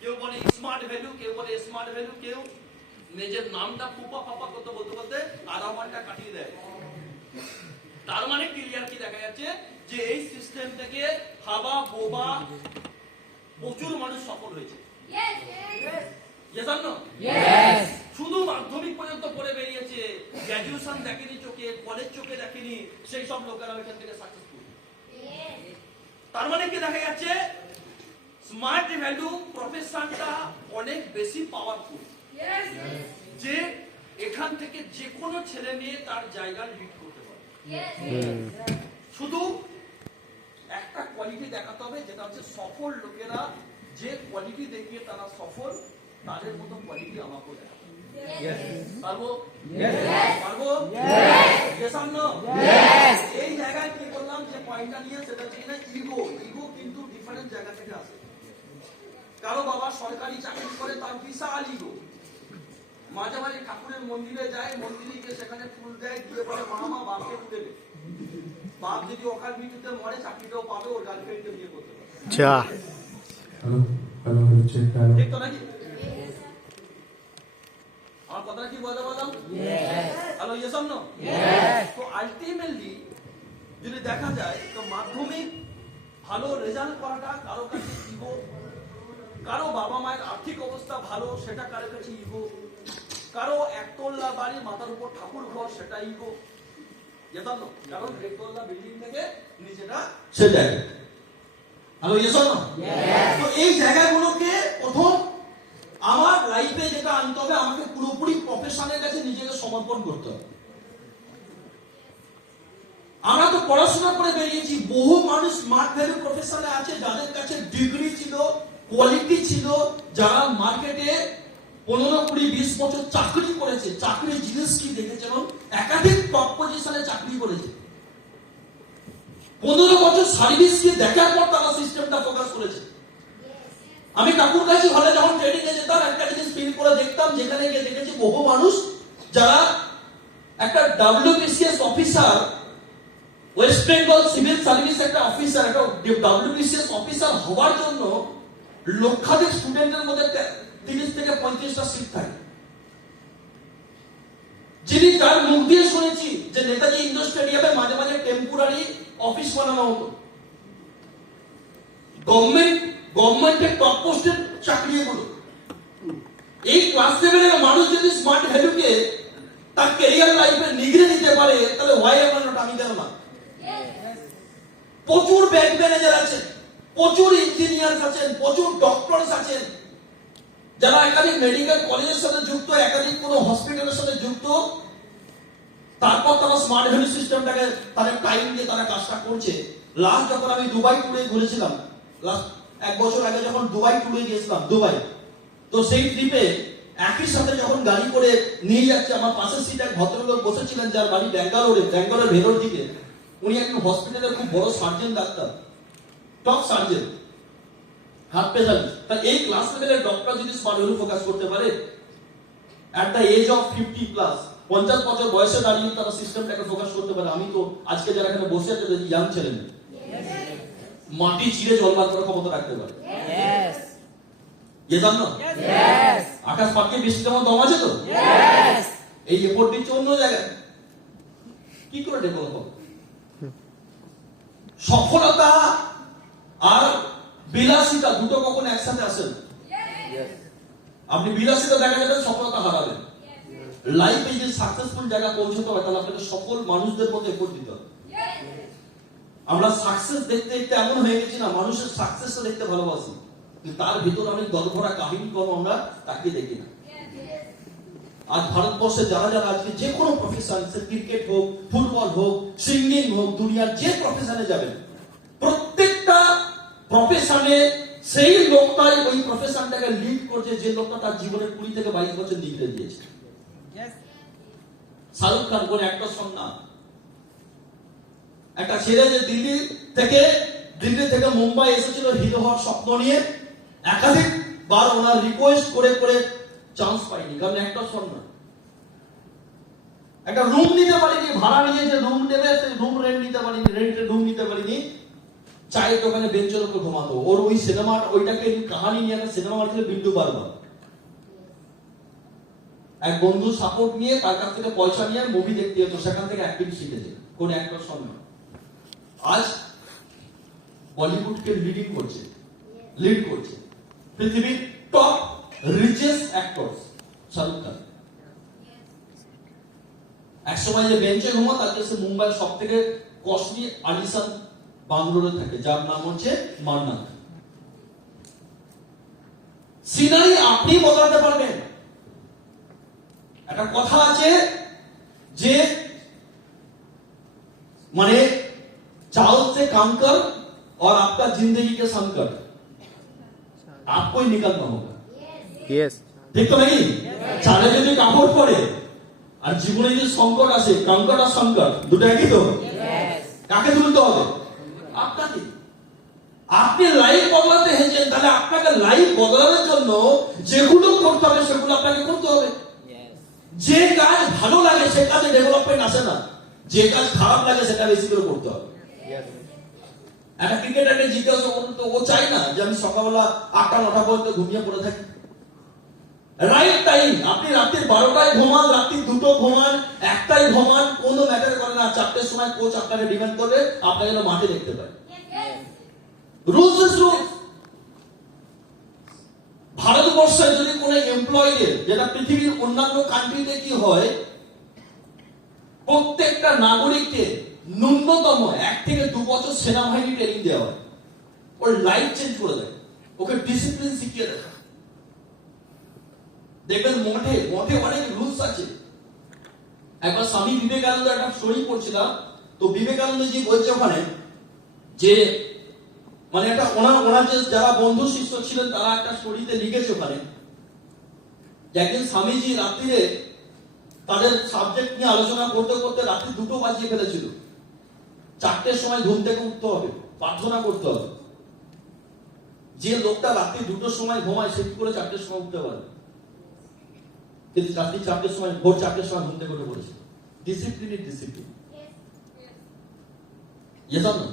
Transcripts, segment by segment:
কেউ বলে smart value, কেউ বলে স্মার্ট ভ্যালু, কেউ নিজের নামটা ফুপা ফাপা করতে বলতে বলতে আরামানটা কাটিয়ে দেয়। তার মানে ক্লিয়ার কি দেখা যাচ্ছে যে এই সিস্টেম থেকে হাবা বোবা প্রচুর মানুষ সফল হয়েছে। শুধু মাধ্যমিক পর্যন্ত পড়ে বেরিয়েছে, গ্র্যাজুয়েশন দেখেনি চোখে, কলেজ চোখে দেখেনি, সেই সব লোকেরা এখান থেকে সাকসেসফুল। তার মানে কি দেখা যাচ্ছে স্মার্ট ভ্যালু প্রফেশনটা অনেক বেশি পাওয়ারফুল, যে এখান থেকে যে কোনো ছেলে মেয়ে তার জায়গা লিড করতে পারে। শুধু একটা কোয়ালিটি দেখাতে হবে, যেটা হচ্ছে সফল লোকেরা যে কোয়ালিটি দেখিয়ে তারা সফল, তাদের মতো কোয়ালিটি আমাকেও দেখাতে হবে। পারবো? পারবো? এই জায়গায় কি বললাম যে পয়েন্টটা নিয়ে, সেটা হচ্ছে না ইগো। ইগো কিন্তু ডিফারেন্ট জায়গা থেকে আসে। কারো বাবা সরকারি চাকরি করে, তার বিশাল ইগো। মাঝে মাঝে ঠাকুরের মন্দিরে যায়, মন্দিরে গিয়ে সেখানে ফুল দেয়, দিয়ে বলে মা বাপকে ফুটে দে। বাপ যদি অকাল মৃত্যুতে মরে, চাকরিটাও পাবে, ওর গার্লফ্রেন্ডকে বিয়ে করতে পারবে। ঠিক তো নাকি? আমার কথাটা কি বলতে বললাম? Hello, yes or no? তো আলটিমেটলি যদি দেখা যায়, তো মাধ্যমিক ভালো রেজাল্ট করাটা কারো কাছে ইগো, কারো বাবা মায়ের আর্থিক অবস্থা ভালো, সেটা কারো কাছে ইগো, কারো একতলা বাড়ি, মাথার উপর ঠাকুর ঘর, সেটা ইগো। যেতাম, কারণ একতলা বিল্ডিং থেকে নিচেটা সে জায়গা। Hello, yes or no? তো এই জায়গাগুলোকে প্রথম আমার লাইফে যেটা আনতে হবে, আমাকে পুরোপুরি প্রফেশনের কাছে নিজেকে সমর্পণ করতে হবে। আমরা তো পড়াশোনা করে বেরিয়েছি, বহু মানুষ স্মার্ট ভ্যালু প্রফেশনে আছে, যাদের কাছে ডিগ্রি ছিল, কোয়ালিটি ছিল, যারা মার্কেটে 15, 20, 20 বছর চাকরি করেছে, চাকরির জিনিস কি দেখেছেন, একাধিক টপ পজিশনে চাকরি করেছে, 15 বছর সার্ভিস কি দেখার পর তারা সিস্টেমটা ফোকাস করেছে। আমি কাকুর কাছে হলে যখন ট্রেনিং এ যেতাম, একটা জিনিস ফিল করে দেখতাম, যেখানে গিয়ে দেখেছি বহু মানুষ যারা একটা WBCS officer, West Bengal civil service একটা অফিসার, একটা WBCS অফিসার হওয়ার জন্য লক্ষাধিক স্টুডেন্টের মধ্যে 30 থেকে 35টা সিট থাকে। যিনি তার মুখ দিয়ে শুনেছি যে নেতাজি ইন্ডোর স্টেডিয়ামে মাঝে মাঝে টেম্পোরারি অফিস বানানো হতো, গভর্নমেন্টের টপ পোস্টের চাকরি এগুলো। এই ক্লাস লেভেলের মানুষ যদি স্মার্ট ভ্যালুকে তার ক্যারিয়ার লাইফে নিগড়ে দিতে পারে, তাহলে ওয়াই এভার নট, আমি কেন না? প্রচুর ব্যাংক ম্যানেজার আছেন, প্রচুর ইঞ্জিনিয়ার আছেন, প্রচুর ডক্টরস আছেন, যারা একাধিক মেডিকেল কলেজের সাথে যুক্ত, একাধিক কোনো হসপিটালের সাথে যুক্ত। তারপর তারা স্মার্ট ভ্যালু সিস্টেমটাকে তাদের টাইম দিয়ে তারা কাজটা করছে। লাস্ট যখন আমি দুবাই ট্যুরে ঘুরেছিলাম, লাস্ট 1 বছর আগে যখন দুবাই ট্যুরে গিয়েছিলাম, দুবাই, তো সেই ট্রিপে একই সাথে যখন গাড়ি করে নিয়ে যাচ্ছে, আমার পাশের সিটে এক ভদ্রলোক বসেছিলেন, যার বাড়ি ব্যাঙ্গালোরের ভেতর দিকে। উনি একজন হসপিটালের খুব বড় surgeon, doctor, top surgeon, heart specialist. তাই এই ক্লাস লেভেলের ডক্টর যদি স্মার্ট ভ্যালু ফোকাস করতে পারে, এট দ্য এজ অফ 50+, 50 বছর বয়সে দাঁড়িয়ে তারা সিস্টেমটাকে ফোকাস করতে পারে। আমি তো আজকে যারা এখানে বসে আছে, ইয়াং ছেলে, মাটি চিরে জলবার করার ক্ষমতা রাখতে পারে। আকাশ পাটকে বৃষ্টি যেমন দম আছে তো, এই এফোর্ট দিচ্ছে অন্য জায়গায়, কি করে ডেভেলপ হবে? সফলতা আর বিলাসিতা দুটো কখনো একসাথে আসে না। আপনি বিলাসিতা দেখা যাবেন, সফলতা হারাবেন। লাইফে যে সাকসেসফুল জায়গা পৌঁছতে হবে, তাহলে আপনাকে সফল মানুষদের মধ্যে এফোর্ট দিতে হবে। আমরা সাকসেস দেখতে দেখতে এমন হয়ে গেছি না, মানুষের সাকসেসটা দেখতে ভালোবাসি, কিন্তু তার ভিতরে অনেক দলভরা কাহিনী কোনো আমরা তাকে দেখি না। আজ ভারতবর্ষে যারা যারা আজকে যে কোনো প্রফেশন, ক্রিকেট হোক, ফুটবল হোক, সিঙ্গিং হোক, দুনিয়ার যে প্রফেশনে যাবেন, প্রত্যেকটা প্রফেশনে সেই লোকটাই ওই প্রফেশনটাকে লিড করছে, যে লোকটা তার জীবনের 20 থেকে 22 বছর নিগড়ে দিয়েছে। শাহরুখ খান কোন একটা সন্তান, একটা ছেলে যে দিল্লি থেকে মুম্বাই এসেছিল হিরো হওয়ার স্বপ্ন নিয়ে, একাধিক বার ওনার রিকোয়েস্ট করে করে চান্স পাইনি, কারণ একটা সন্তান, একটা রুম নিতে পারিনি, ভাড়া নিয়ে যে রুম নেবে, সেই রুম রেন্ট নিতে পারিনি, রেন্টের রুম নিতে পারিনি। চায়ের দোকানে বেঞ্চের উপর ঘুমাতো। ওর ওই সিনেমা, ওইটাকে কাহানি নিয়ে একটা সিনেমা বানাচ্ছিল বিন্টু বারবার। এক বন্ধু সাপোর্ট নিয়ে তার কাছ থেকে পয়সা নিয়ে মুভি দেখতে হতো, সেখান থেকে অ্যাক্টিং শিখেছে কোন অ্যাক্টর সঙ্গে। আজ বলিউডকে লিড করছে পৃথিবীর top richest actor Shahrukh Khan. এক সময় যে বেঞ্চে ঘুমাতো, তার কাছে মুম্বাইয়ের সব থেকে কস্টলি আলিশান বাংলোরে থাকে, যার নাম হচ্ছে মান্নাত। সিনারি আপনি বদলাতে পারবেন। একটা কথা আছে যে মানে चाल से काम कर और आपका जिंदगी के संकट आपको ही निकलना होगा। यस ঠিক তো নাকি? চালে যদি কাপড় পরে আর জীবনে যদি সংকট আসে, সংকট আর সংকট দুটো একই তো। কাকে তুলতে হবে? আপনাকে। আপনি লাইফ বদলাতে হেঁটেছেন, তাহলে আপনাকে লাইফ বদলানোর জন্য যেগুলো করতে হবে সেগুলো আপনাকে করতে হবে। যে কাজ ভালো লাগে সে কাজে ডেভেলপমেন্ট আসে না, যে কাজ খারাপ লাগে সেটা বেশি করে করতে হবে। একটা ক্রিকেটারকে জিজ্ঞাসা করুন তো, ও চাই না যে আমি সকালবেলা 8টা-9টা পর্যন্ত ঘুমিয়ে পড়ে থাকি। রাইট টাইম, আপনি রাত্রি 12টায় ঘুমান, রাত্রি 2টো ঘুমান, 1টায় ঘুমান, কোনো ম্যাটার করে না। 4টের সময় কোচ আপনাকে ডিমান্ড করবে, আপনাকে যেন মাঠে দেখতে পায়। Rules is rules. ভারতবর্ষে যদি কোন এমপ্লয়ীদের, যেটা পৃথিবীর অন্যান্য কান্ট্রিতে কি হয়, প্রত্যেকটা নাগরিককে ন্যূনতম 1 থেকে 2 বছর সেনাবাহিনী ট্রেনিং দেওয়া হয়, ওর লাইফ চেঞ্জ করে দেয়, ওকে ডিসিপ্লিন শিখিয়ে দেয়। দেখবেন মঠে অনেক রুলস আছে। একবার স্বামী বিবেকানন্দ একটা স্টোরি পড়ছিলাম, তো বিবেকানন্দজি বলছে ওখানে যে মানে একটা ওনার যে যারা বন্ধু শিষ্য ছিলেন তারা একটা স্টোরিতে লিখেছে ওখানে, একদিন স্বামীজি রাত্রিরে তাদের সাবজেক্ট নিয়ে আলোচনা করতে করতে রাত্রি 2টো বাজিয়ে ফেলেছিল। 4টের সময় ঘুম থেকে উঠতে হবে, প্রার্থনা করতে হবে। যে লোকটা রাত্রি 2টোর সময় ঘুমায় সে কি করে 4টের সময় উঠতে পারে? কিন্তু রাত্রি 4টের সময়, ভোর 4টের সময় ঘুম থেকে উঠে পড়েছে। Discipline is discipline. Yes or no?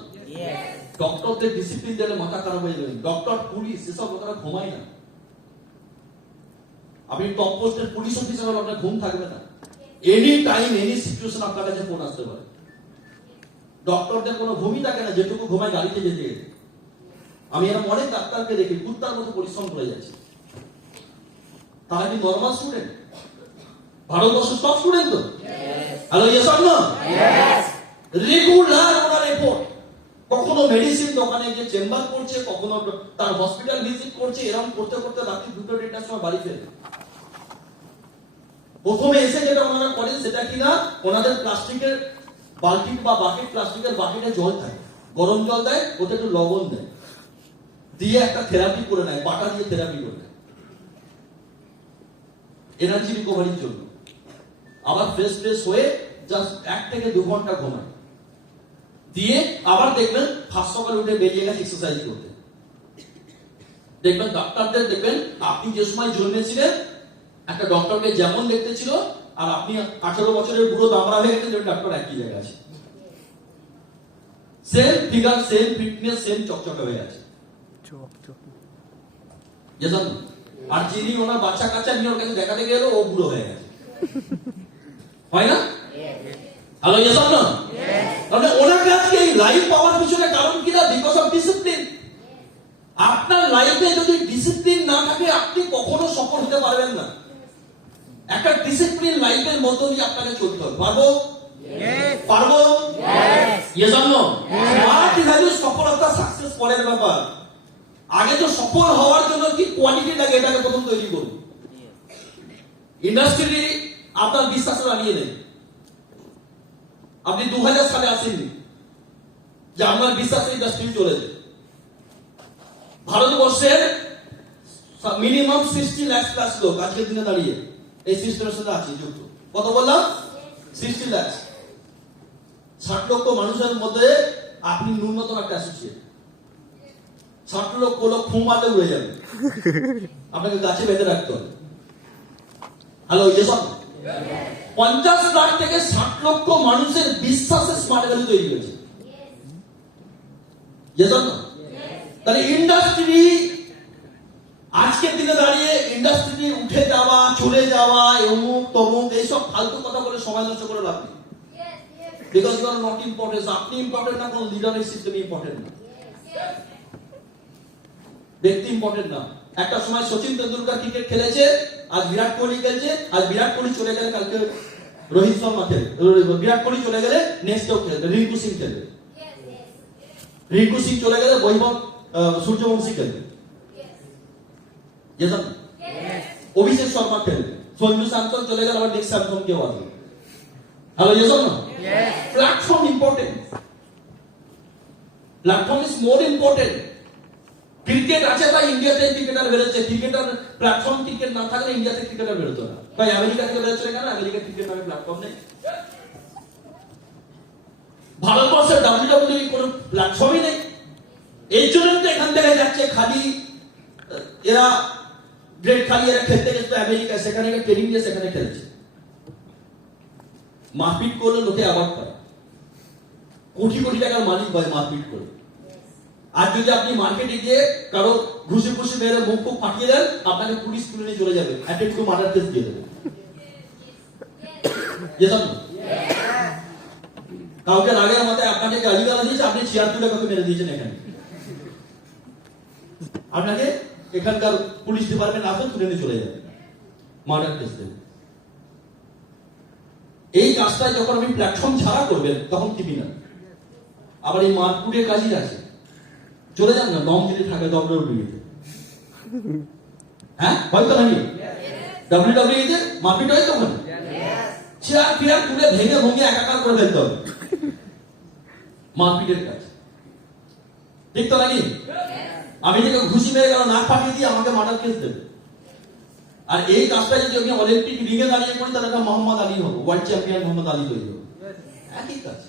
ডক্টরদের ডিসিপ্লিন দিলে মাথা খারাপ হয়ে যাবে। ডক্টর, পুলিশ এসব লোকেরা ঘুমায় না। আপনি টপ পোস্টের পুলিশ অফিসার হলে আপনার ঘুম থাকবে না। এনি টাইম এনি সিচুয়েশন আপনার কাছে ফোন আসতে পারে। ডক্টরদের কোনো ঘুমই থাকে না, যেটুকু ঘুমায় গাড়িতে যেতে যেতে। আমি এরকম অনেক ডাক্তারকে দেখি কুত্তার মতো পরিশ্রম করে যাচ্ছে। তারা কি নরমাল স্টুডেন্ট? ভারতবর্ষের টপ স্টুডেন্ট তো? Hello, yes or no? Regular ওনার রিপোর্ট। কখনো মেডিসিন দোকানে গিয়ে চেম্বার করছে, কখনো তার হসপিটাল ভিজিট করছে। এরকম করতে করতে রাত্রি 2টো-3টার সময় বাড়ি ফেরে। প্রথমে এসে যেটা ওনারা করেন সেটা কিনা, ওনাদের প্লাস্টিকের বালতি বা বাকেট, প্লাস্টিকের বাকেটে জল থাকে, গরম জল দেয়, ওতে একটু লবণ দেয়, দিয়ে একটা থেরাপি করে নেয়, বাটা দিয়ে থেরাপি করে নেয় এনার্জি রিকভারির জন্য। আবার ফ্রেশ হয়ে জাস্ট 1 থেকে 2 ঘন্টা ঘুমায়, দিয়ে আবার দেখবেন ফার্স্ট সকালে উঠে বেরিয়ে গেছে এক্সারসাইজ করতে। দেখবেন ডাক্তারদের, দেখবেন আপনি যে সময় জন্মেছিলেন একটা ডক্টরকে যেমন দেখতে ছিল, আর আপনি 18 বছরের বুড়ো দামড়া হয়ে গেছেন, ডাক্তার একই জায়গায় আছে। Same figure, same fitness, same চকচকে হয়ে আছে। আর যিনি ওনার বাচ্চা কাচ্চা নিয়ে ওর কাছে দেখাতে গেল, ও বুড়ো হয়ে গেছে। হয় না? Hello, yes or no? তাহলে ওনার কাছে এই লাইফ পাওয়ার পিছনে কারণ কি না? Because of discipline. আপনার লাইফে যদি ডিসিপ্লিন না থাকে, আপনি কখনো সফল হতে পারবেন না। একটা ডিসিপ্লিন লাইফের মধ্য দিয়ে আপনাকে চলতে হবে। পারবো? পারবো? Yes or no? Smart value সফলতা, সাকসেস পরের ব্যাপার। আগে তো সফল হওয়ার জন্য কি কোয়ালিটি লাগে এটাকে প্রথম তৈরি করুন। ইন্ডাস্ট্রি আপনার বিশ্বাস আনিয়ে নেই। আপনি 2000 সালে আসেননি যে আপনার বিশ্বাসে ইন্ডাস্ট্রি চলেছে। ভারতবর্ষের মিনিমাম 60 লাখ প্লাস লোক আজকের দিনে দাঁড়িয়ে এই সিস্টেমের সাথে আছে যুক্ত। কত বললাম? 60 লাখ। 60 লক্ষ মানুষের মধ্যে আপনি ন্যূনতম একটা অ্যাসোসিয়েট। 60 লক্ষ লোক ফু মারলে উড়ে যাবে, আপনাকে গাছে বেঁধে রাখতে হবে। Hello, yes or no? 50 lakh থেকে 60 লক্ষ মানুষের বিশ্বাসে স্মার্ট ভ্যালু তৈরি হয়েছে। Yes or no? তাহলে ইন্ডাস্ট্রি আজকের দিনে দাঁড়িয়ে ইন্ডাস্ট্রি উঠে যাওয়া, চলে যাওয়া, অমুক তমুক এইসব ফালতু কথা বলে সময় নষ্ট করে লাভ নেই। Because you are not important. আপনি ইম্পর্টেন্ট না, কোন লিডারের সিস্টেম ইম্পর্টেন্ট না, ব্যক্তি ইম্পর্টেন্ট না। একটা সময় সচিন তেন্ডুলকার ক্রিকেট খেলেছে, আজ বিরাট কোহলি খেলছে। আজ বিরাট কোহলি চলে গেলে কালকে রোহিত শর্মা খেলবে, বিরাট কোহলি চলে গেলে নেক্সট কেউ খেলবে, রিঙ্কু সিং খেলবে, রিঙ্কু সিং চলে গেলে বৈভব সূর্যবংশী খেলবে, অভিষেক শর্মা খেলবে, সঞ্জু স্যামসন চলে গেলে আবার নেক্সট স্যামসন কেউ আসবে। Hello, yes or no? Platform important, platform is more important. Cricket আছে তাই ইন্ডিয়াতে ক্রিকেটার বেরোচ্ছে, ক্রিকেটার প্ল্যাটফর্ম ক্রিকেট না থাকলে ইন্ডিয়াতে ক্রিকেটার বেরোতো না। তাই আমেরিকা থেকে বেরোচ্ছে কেন? আমেরিকা ক্রিকেট নামে প্ল্যাটফর্ম নেই। ভারতবর্ষের ডাব্লিউডাব্লিউ কোনো প্ল্যাটফর্মই নেই। এই জন্য তো এখান থেকে যাচ্ছে খালি এরা গ্রেড, খালি এরা খেলতে গেছে আমেরিকা, সেখানে ট্রেনিং দিয়ে সেখানে খেলছে। মারপিট করলে লোকে অ্যাওয়ার্ড পায়, কোটি কোটি টাকার মালিক হয় মারপিট করে। আর যদি আপনি মার্কেটে গিয়ে কারো ঘুষি ঘুষি মেরে মুখ খুব ফাটিয়ে দেন, আপনাকে পুলিশ তুলে নিয়ে চলে যাবে, অ্যাটেম্প টু মার্ডার কেস দিয়ে দেবে। কাউকে রাগের মাথায় আপনাকে গালিগালা দিয়েছে, আপনি চেয়ার তুলে কাউকে মেরে দিয়েছেন, এখানে আপনাকে এখানকার পুলিশ ডিপার্টমেন্ট আসবে, তুলে নিয়ে চলে যাবে, মার্ডার কেস দেবে। এই কাজটা যখন আপনি প্ল্যাটফর্ম ছাড়া করবেন তখন ক্রিমিনাল। আবার এই মারপুরের কাজই আছে, চলে যান না দম যদি থাকে ডব্লিউডব্লিউতে, হ্যাঁ হয়তো নাকি ডব্লিউডব্লিউতে মারপিট হয় তখন চেয়ার ফিয়ার তুলে ভেঙে ভেঙে একাকার করে ফেলতে হবে, মারপিটের কাজ, ঠিক তো নাকি? আমি যদি ঘুষি মেরে গেল নাক ফাটিয়ে দিয়ে আমাকে মার্ডার কেস দেবে। আর এই কাজটা যদি আমি অলিম্পিক রিগে দাঁড়িয়ে করি তাহলে মোহাম্মদ আলী হবো, ওয়ার্ল্ড চ্যাম্পিয়ন মোহাম্মদ আলী তৈরি হবো, একই কাজ।